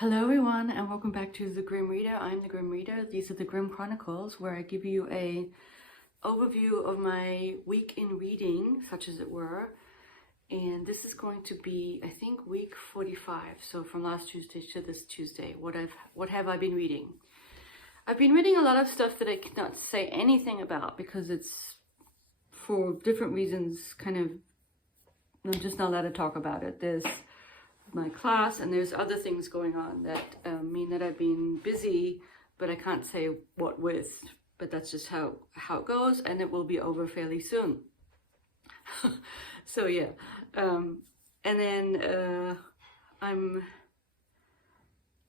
Hello everyone and welcome back to The Grimm Reader. I'm the Grimm Reader. These are the Grimm Chronicles, where I give you a overview of my week in reading, such as it were. And this is going to be, I think, week 45. So from last Tuesday to this Tuesday, what have I been reading? I've been reading a lot of stuff that I cannot say anything about because it's, for different reasons, kind of, I'm just not allowed to talk about it. There's my class and there's other things going on that mean that I've been busy, but I can't say what with. But that's just how it goes, and it will be over fairly soon. So yeah, and then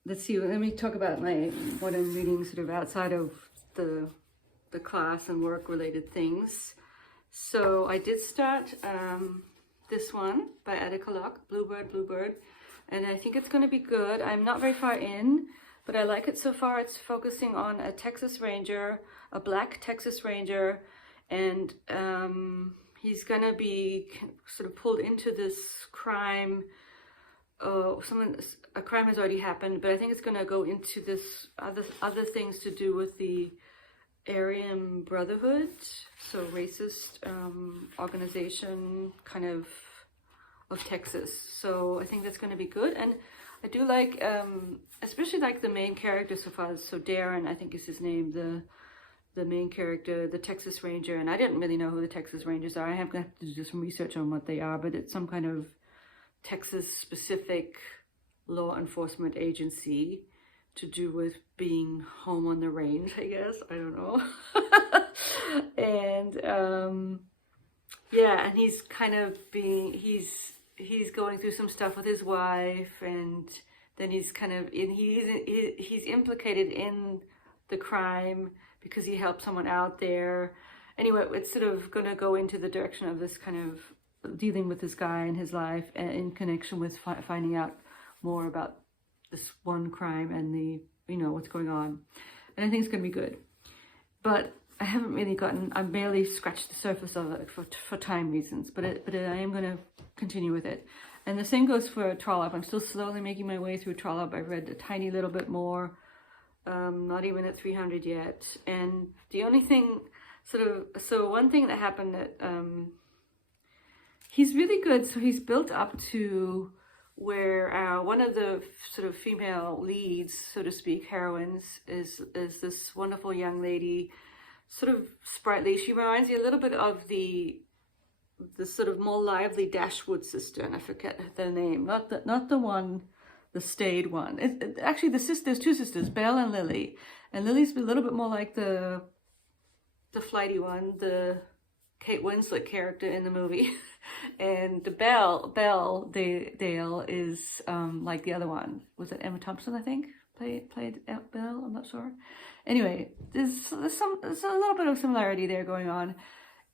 let's see, let me talk about what I'm reading sort of outside of the class and work related things. So I did start this one by Attica, Locke, Bluebird, and I think it's going to be good. I'm not very far in, but I like it so far. It's focusing on a Texas Ranger, a black Texas Ranger, and he's going to be sort of pulled into this crime. A crime has already happened, but I think it's going to go into this other things to do with the Aryan Brotherhood, so racist organization kind of Texas. So I think that's going to be good, and I do like especially like the main character so far. So Darren, I think is his name, the main character, the Texas Ranger, and I didn't really know who the Texas Rangers are. I have to do some research on what they are, but it's some kind of Texas specific law enforcement agency to do with being home on the range, I guess. I don't know. And yeah, and he's kind of he's going through some stuff with his wife, and then he's kind of he's implicated in the crime because he helped someone out there. Anyway, it's sort of going to go into the direction of this kind of dealing with this guy and his life, and in connection with finding out more about this one crime and what's going on. And I think it's going to be good, but I haven't really I've barely scratched the surface of it for time reasons, but I am going to continue with it. And the same goes for Trollope. I'm still slowly making my way through Trollope. I've read a tiny little bit more, not even at 300 yet. And the only thing one thing that happened that he's really good. So he's built up to where one of the sort of female leads, so to speak, heroines, is this wonderful young lady, sort of sprightly. She reminds me a little bit of the sort of more lively Dashwood sister, and I forget the name, not the one, the staid one. Actually, there's two sisters, Belle and Lily, and Lily's a little bit more like the flighty one, the Kate Winslet character in the movie, and the Belle Dale is like the other one. Was it Emma Thompson? I think played Belle. I'm not sure. Anyway, there's a little bit of similarity there going on.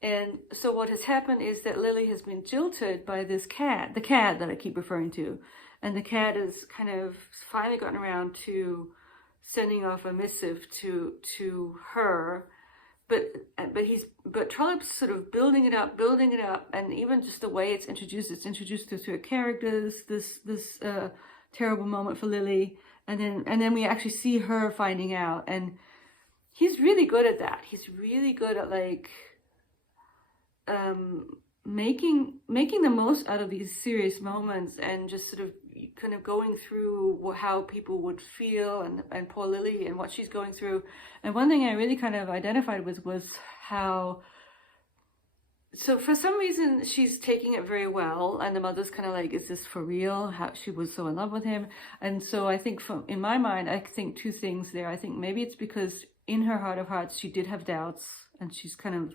And so what has happened is that Lily has been jilted by this cat, the cat that I keep referring to, and the cat has kind of finally gotten around to sending off a missive to her. But Trollope's sort of building it up, and even just the way it's introduced through her characters, this terrible moment for Lily, and then we actually see her finding out, and he's really good at that. He's really good at making the most out of these serious moments, and just sort of kind of going through how people would feel, and poor Lily and what she's going through. And one thing I really kind of identified with was how, so for some reason she's taking it very well, and the mother's kind of like, is this for real? How she was so in love with him. And so I think in my mind, I think two things there. I think maybe it's because in her heart of hearts she did have doubts, and she's kind of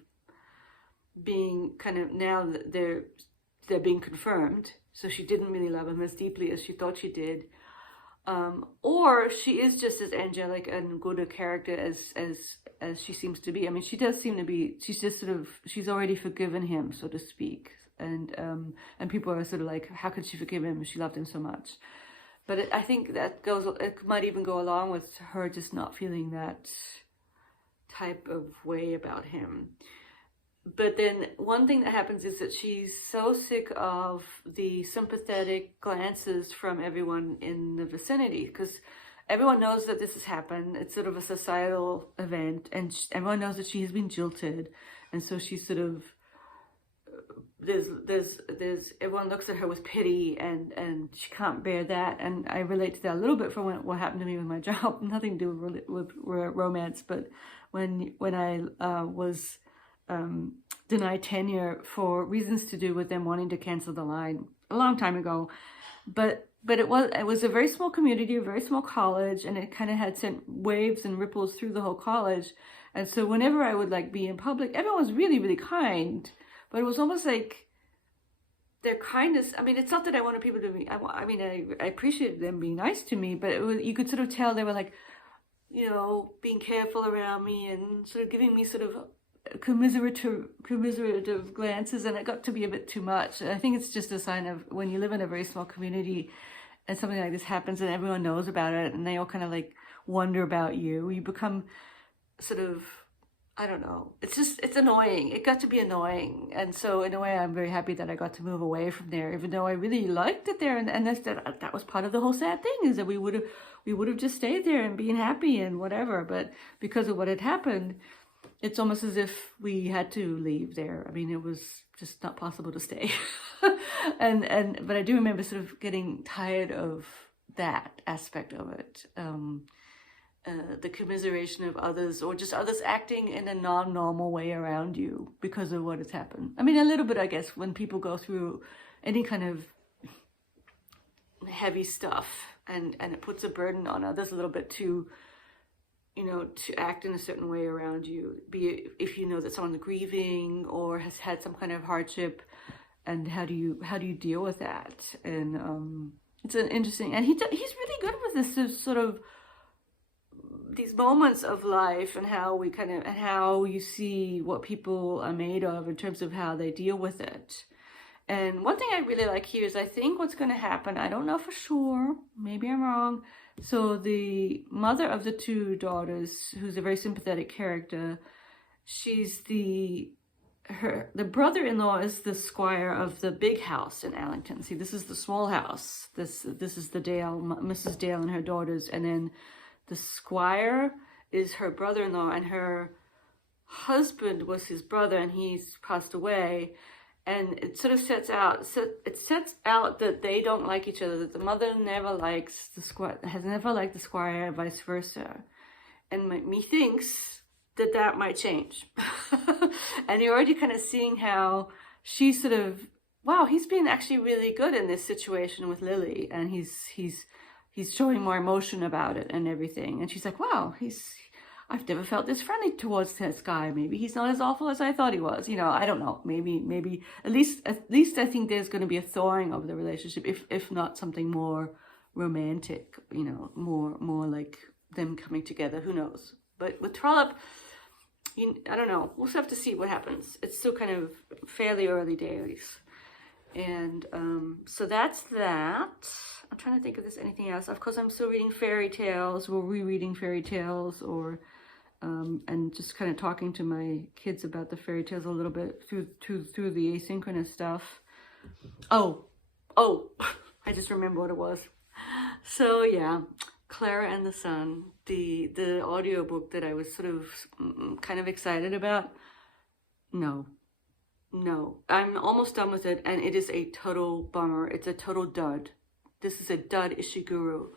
being now that they're being confirmed, so she didn't really love him as deeply as she thought she did, or she is just as angelic and good a character as she seems to be. I mean, she does seem to be. She's already forgiven him, so to speak, and people are sort of like, how could she forgive him if she loved him so much? But I think it might even go along with her just not feeling that type of way about him. but then one thing that happens is that she's so sick of the sympathetic glances from everyone in the vicinity, because everyone knows that this has happened. It's sort of a societal event, and everyone knows that she has been jilted, and so she's sort of, there's everyone looks at her with pity, and she can't bear that. And I relate to that a little bit from what happened to me with my job. Nothing to do with romance, but when I was denied tenure for reasons to do with them wanting to cancel the line a long time ago, but it was a very small community, a very small college, and it kind of had sent waves and ripples through the whole college. And so whenever I would like be in public, everyone was really, really kind, but it was almost like their kindness. I mean, it's not that I wanted people to be, I appreciated them being nice to me, but you could sort of tell they were like, you know, being careful around me and sort of giving me sort of commiserative glances, and it got to be a bit too much. And I think it's just a sign of when you live in a very small community and something like this happens and everyone knows about it and they all kind of like wonder about you, you become sort of, I don't know, it's annoying. It got to be annoying. And so in a way, I'm very happy that I got to move away from there, even though I really liked it there. And that was part of the whole sad thing, is that we would have just stayed there and been happy and whatever. But because of what had happened, it's almost as if we had to leave there. I mean, it was just not possible to stay. But I do remember sort of getting tired of that aspect of it. The commiseration of others, or just others acting in a non-normal way around you because of what has happened. I mean, a little bit, I guess, when people go through any kind of heavy stuff and it puts a burden on others a little bit to, you know, to act in a certain way around you, be it if you know that someone's grieving or has had some kind of hardship, and how do you deal with that? And it's an interesting, and he's really good with this sort of these moments of life, and how you see what people are made of in terms of how they deal with it. And one thing I really like here is, I think what's going to happen, I don't know for sure, maybe I'm wrong. So the mother of the two daughters, who's a very sympathetic character, she's the brother-in-law is the squire of the big house in Allington. See, this is the small house. This is the Dale, Mrs. Dale and her daughters, and then the squire is her brother-in-law, and her husband was his brother, and he's passed away. And it sort of sets out that they don't like each other, that the mother never likes the squire, has never liked the squire, and vice versa. And methinks that might change. And you're already kind of seeing how she's sort of, wow, he's been actually really good in this situation with Lily, and he's showing more emotion about it and everything. And she's like, wow, I've never felt this friendly towards this guy. Maybe he's not as awful as I thought he was. You know, I don't know. Maybe at least I think there's going to be a thawing of the relationship, if not something more romantic, you know, more like them coming together. Who knows? But with Trollope, I don't know. We'll have to see what happens. It's still kind of fairly early days. And so that's that. I'm trying to think if there's anything else. Of course, I'm still reading fairy tales, or rereading fairy tales, or and just kind of talking to my kids about the fairy tales a little bit through the asynchronous stuff. Oh, I just remember what it was. So yeah, Clara and the Sun, the audiobook that I was sort of kind of excited about. No, I'm almost done with it, and it is a total bummer. It's a total dud. This is a dud Ishiguru.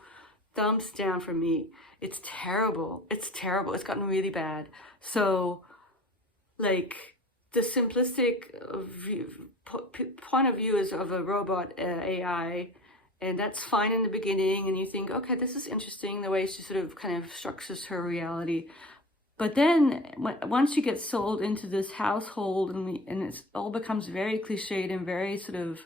Thumbs down for me. It's terrible. It's gotten really bad. So, like, the simplistic point of view is of a robot AI, and that's fine in the beginning, and you think, okay, this is interesting, the way she sort of kind of structures her reality. But then once she gets sold into this household, and it all becomes very cliched and very sort of,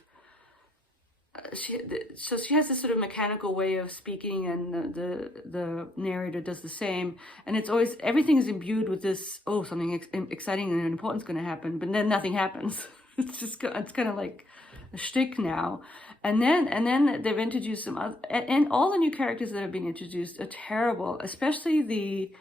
so she has this sort of mechanical way of speaking, and the narrator does the same, and it's always, everything is imbued with this, oh, something exciting and important is going to happen, but then nothing happens. It's kind of like a shtick now. And then they've introduced some other, and all the new characters that have been introduced are terrible, especially the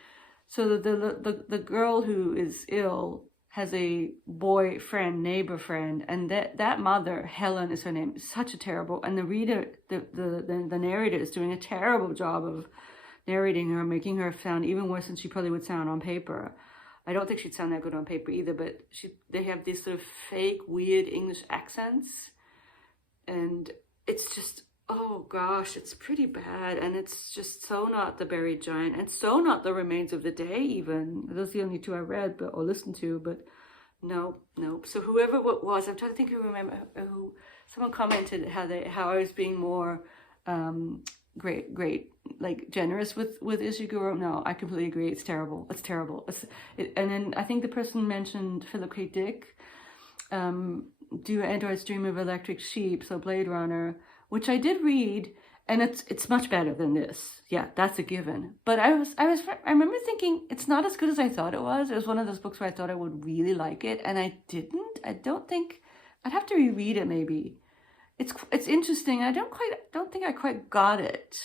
girl who is ill, has a boyfriend, neighbor friend, and that mother, Helen is her name, is such a terrible, and the reader, the narrator is doing a terrible job of narrating her, making her sound even worse than she probably would sound on paper. I don't think she'd sound that good on paper either, but they have these sort of fake, weird English accents, and it's just, oh gosh, it's pretty bad, and it's just so not The Buried Giant, and so not The Remains of the Day even. Those are the only two I read or listened to, but nope. So whoever it was, I'm trying to think who someone commented how I was being more great, like generous with Ishiguru. No, I completely agree. It's terrible. It's terrible. And then I think the person mentioned Philip K. Dick, Do Androids Dream of Electric Sheep, so Blade Runner, which I did read, and it's much better than this. Yeah, that's a given. But I remember thinking it's not as good as I thought it was. It was one of those books where I thought I would really like it, and I didn't. I don't think I'd have to reread it maybe. It's interesting. I don't think I quite got it.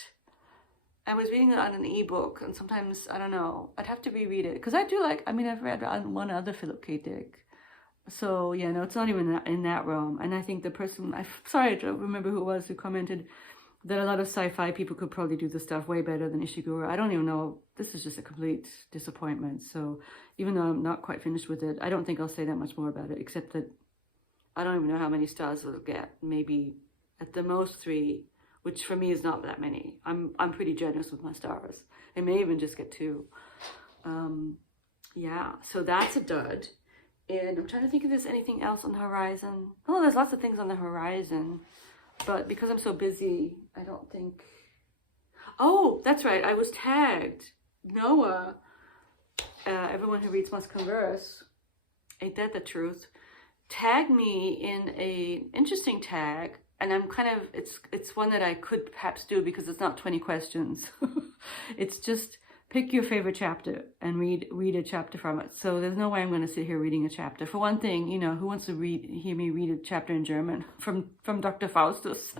I was reading it on an ebook, and sometimes I don't know. I'd have to reread it because I do like. I mean, I've read one other Philip K. Dick. So, yeah, no, it's not even in that realm. And I think the person, sorry, I don't remember who it was who commented that a lot of sci-fi people could probably do the stuff way better than Ishiguro. I don't even know. This is just a complete disappointment. So even though I'm not quite finished with it, I don't think I'll say that much more about it, except that I don't even know how many stars it'll get. Maybe at the most 3, which for me is not that many. I'm pretty generous with my stars. It may even just get 2. Yeah, so that's a dud. And I'm trying to think if there's anything else on the horizon. Oh, there's lots of things on the horizon. But because I'm so busy, I don't think... Oh, that's right. I was tagged. Noah, everyone who reads must converse. Ain't that the truth? Tagged me in a interesting tag. And I'm kind of... It's one that I could perhaps do because it's not 20 questions. It's just... Pick your favorite chapter and read a chapter from it. So there's no way I'm going to sit here reading a chapter. For one thing, you know, who wants to hear me read a chapter in German from Dr. Faustus?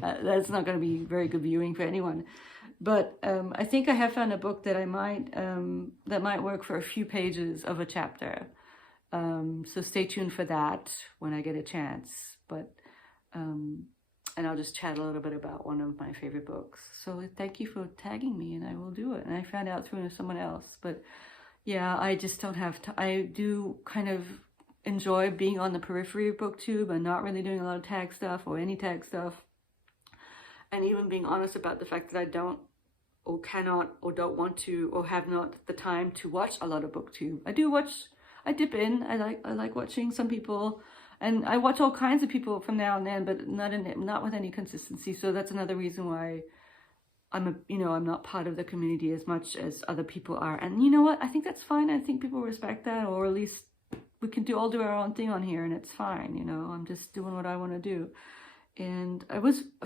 That's not going to be very good viewing for anyone. But I think I have found a book that that might work for a few pages of a chapter. So stay tuned for that when I get a chance. But and I'll just chat a little bit about one of my favorite books. So thank you for tagging me, and I will do it. And I found out through someone else. But yeah, I just don't have to. I do kind of enjoy being on the periphery of BookTube and not really doing a lot of tag stuff or any tag stuff. And even being honest about the fact that I don't or cannot or don't want to or have not the time to watch a lot of BookTube. I dip in. I like watching some people. And I watch all kinds of people from now and then, but not with any consistency. So that's another reason why I'm not part of the community as much as other people are. And you know what? I think that's fine. I think people respect that, or at least we can all do our own thing on here, and it's fine. You know, I'm just doing what I want to do. And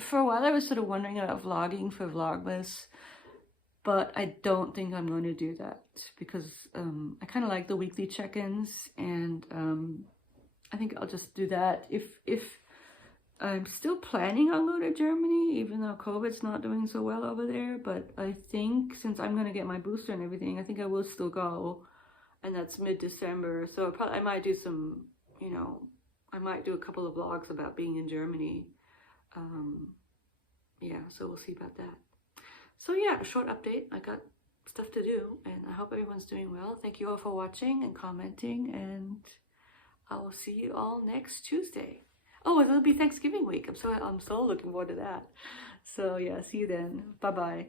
for a while, I was sort of wondering about vlogging for Vlogmas, but I don't think I'm going to do that because I kind of like the weekly check-ins, and I think I'll just do that if I'm still planning on going to Germany, even though COVID's not doing so well over there. But I think since I'm going to get my booster and everything, I think I will still go. And that's mid-December. So I might do some, I might do a couple of vlogs about being in Germany. Yeah, so we'll see about that. So yeah, a short update. I got stuff to do, and I hope everyone's doing well. Thank you all for watching and commenting, and I will see you all next Tuesday. Oh, it'll be Thanksgiving week. I'm so looking forward to that. So yeah, see you then. Bye-bye.